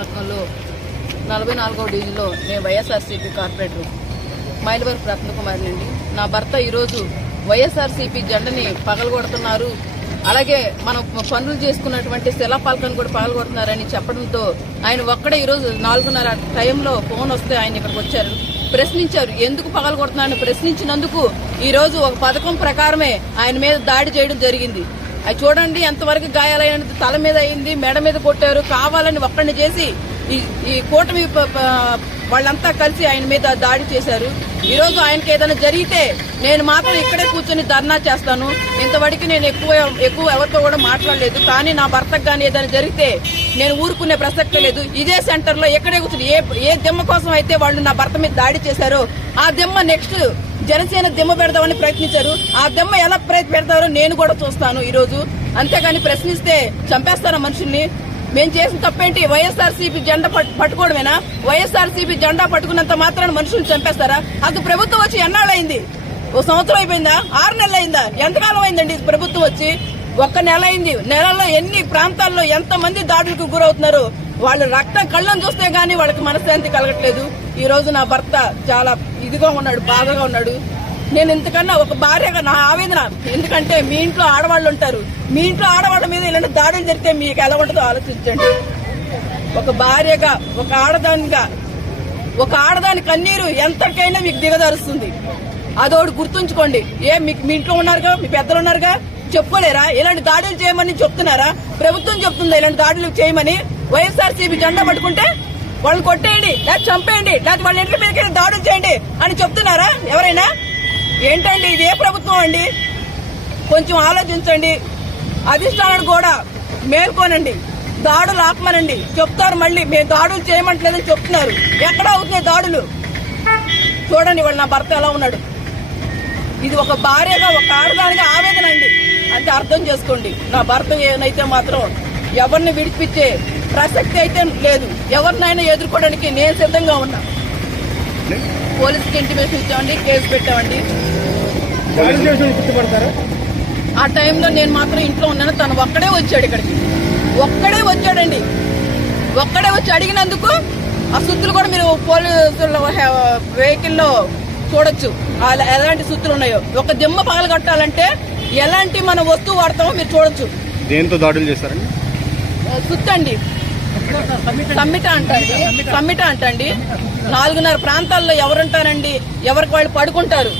నియోజకవర్గంలో 44వ డివిజన్లో నేను వైఎస్ఆర్సీపీ కార్పొరేటర్ మైలవరపు రత్నకుమారి అండి. నా భర్త ఈరోజు వైఎస్ఆర్సీపీ జెండాని పగలగొడుతున్నారు, అలాగే మనం పనులు చేసుకున్నటువంటి శిలాపాలకను కూడా పగలగొడుతున్నారని చెప్పడంతో ఆయన ఒక్కడే ఈరోజు 4:30 టైంలో ఫోన్ వస్తే ఆయన ఇక్కడికి వచ్చారు, ప్రశ్నించారు. ఎందుకు పగలగొడుతున్నారని ప్రశ్నించినందుకు ఈ రోజు ఒక పథకం ప్రకారమే ఆయన మీద దాడి చేయడం జరిగింది. అది చూడండి ఎంతవరకు గాయాలైనది, తల మీద అయింది, మెడ మీద కొట్టారు, కావాలని ఒక్కడిని చేసి ఈ కూటమి వాళ్ళంతా కలిసి ఆయన మీద దాడి చేశారు. ఈ రోజు ఆయనకి ఏదైనా జరిగితే నేను మాత్రం ఇక్కడే కూర్చొని ధర్నా చేస్తాను. ఇంతవరకు నేను ఎక్కువ ఎవరితో కూడా మాట్లాడలేదు. కానీ నా భర్తకు కానీ ఏదైనా జరిగితే నేను ఊరుకునే ప్రసక్తే లేదు. ఇదే సెంటర్ లో ఎక్కడే కూర్చొని ఏ దిమ్మ కోసం అయితే వాళ్ళు నా భర్త మీద దాడి చేశారో ఆ దిమ్మ నెక్స్ట్ జనసేన దిమ్మ పెడదామని ప్రయత్నించారు. ఆ దిమ్మ ఎలా పెడతారో నేను కూడా చూస్తాను ఈ రోజు. అంతేగాని ప్రశ్నిస్తే చంపేస్తారా మనుషుల్ని? మేము చేసిన తప్పేంటి? వైఎస్ఆర్సీపీ జెండా పట్టుకోవడమేనా? వైఎస్ఆర్సీపీ జెండా పట్టుకున్నంత మాత్రాన్ని మనుషులు చంపేస్తారా? అది ప్రభుత్వం వచ్చి ఎన్నాళ్ళైంది? 1 సంవత్సరం అయిపోయిందా? 6 నెలలు అయిందా? ఎంతకాలం అయిందండి ప్రభుత్వం వచ్చి? 1 నెల అయింది. నెలలో ఎన్ని ప్రాంతాల్లో ఎంతమంది దాడులకు గురవుతున్నారు? వాళ్ళు రక్తం కళ్ళను చూస్తే గానీ వాళ్ళకి మనశ్శాంతి కలగట్లేదు. ఈ రోజు నా భర్త చాలా ఇదిగా ఉన్నాడు, బాధగా ఉన్నాడు. నేను ఇంతకన్నా ఒక భార్యగా నా ఆవేదన. ఎందుకంటే మీ ఇంట్లో ఆడవాళ్ళు ఉంటారు, మీ ఇంట్లో ఆడవాళ్ళ మీద ఇలాంటి దాడులు జరిగితే మీకు ఎలా ఉంటుందో ఆలోచించండి. ఒక భార్యగా, ఒక ఆడదానిగా, ఒక ఆడదాని కన్నీరు ఎంతకైనా మీకు దిగదారుస్తుంది. అదోడు గుర్తుంచుకోండి. మీ ఇంట్లో ఉన్నారుగా, మీ పెద్దలు ఉన్నారుగా, చెప్పుకోలేరా? ఇలాంటి దాడులు చేయమని చెప్తున్నారా? ప్రభుత్వం చెప్తుందా ఇలాంటి దాడులు చేయమని? వైఎస్ఆర్సీపీ జెండా పట్టుకుంటే వాళ్ళని కొట్టేయండి, లేదా చంపేయండి, లేదా వాళ్ళ ఇంటి మీదకి దాడులు చేయండి అని చెప్తున్నారా ఎవరైనా? ఏంటండి ఇది? ఏ ప్రభుత్వం అండి? కొంచెం ఆలోచించండి. అధిష్టానాన్ని కూడా మేల్కోనండి, దాడులు ఆపమనండి. చెప్తారు మళ్ళీ మేము దాడులు చేయమంటలేదని చెప్తున్నారు. ఎక్కడ అవుతున్నాయి దాడులు? చూడండి వాళ్ళు నా భర్త ఎలా ఉన్నాడు. ఇది ఒక భార్యగా, ఒక ఆడదానిగా ఆవేదన అండి. అంటే అర్థం చేసుకోండి. నా భర్త ఏనైతే మాత్రం ఎవరిని విడిపించే ప్రసక్తి అయితే లేదు. ఎవరినైనా ఎదుర్కోవడానికి నేను సిద్ధంగా ఉన్నా. పోలీసుకి ఇంటిమేషన్ ఇచ్చామండి, కేసు పెట్టామండి. ఆ టైంలో నేను మాత్రం ఇంట్లో ఉన్నాను. తను ఒక్కడే వచ్చాడు, ఇక్కడికి ఒక్కడే వచ్చాడండి. ఒక్కడే వచ్చి అడిగినందుకు ఆ సుత్తులు కూడా మీరు పోలీసుల వెహికల్లో చూడొచ్చు ఎలాంటి సుత్తులు ఉన్నాయో. ఒక దిమ్మ పగలగొట్టాలంటే ఎలాంటి మన వస్తువు వాడతామో మీరు చూడొచ్చు. దేంతో దాడులు చేస్తారండి? సుత్తండి, సమ్మిట అంటండి. 4:30 ప్రాంతాల్లో ఎవరుంటారండి? ఎవరికి వాళ్ళు పడుకుంటారు.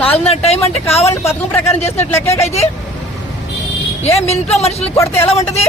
4:30 టైం అంటే కావాలని పథకం ప్రకారం చేసినట్లు లెక్క. ఇది మీ ఇంట్లో మనుషులకు కొడితే ఎలా ఉంటది?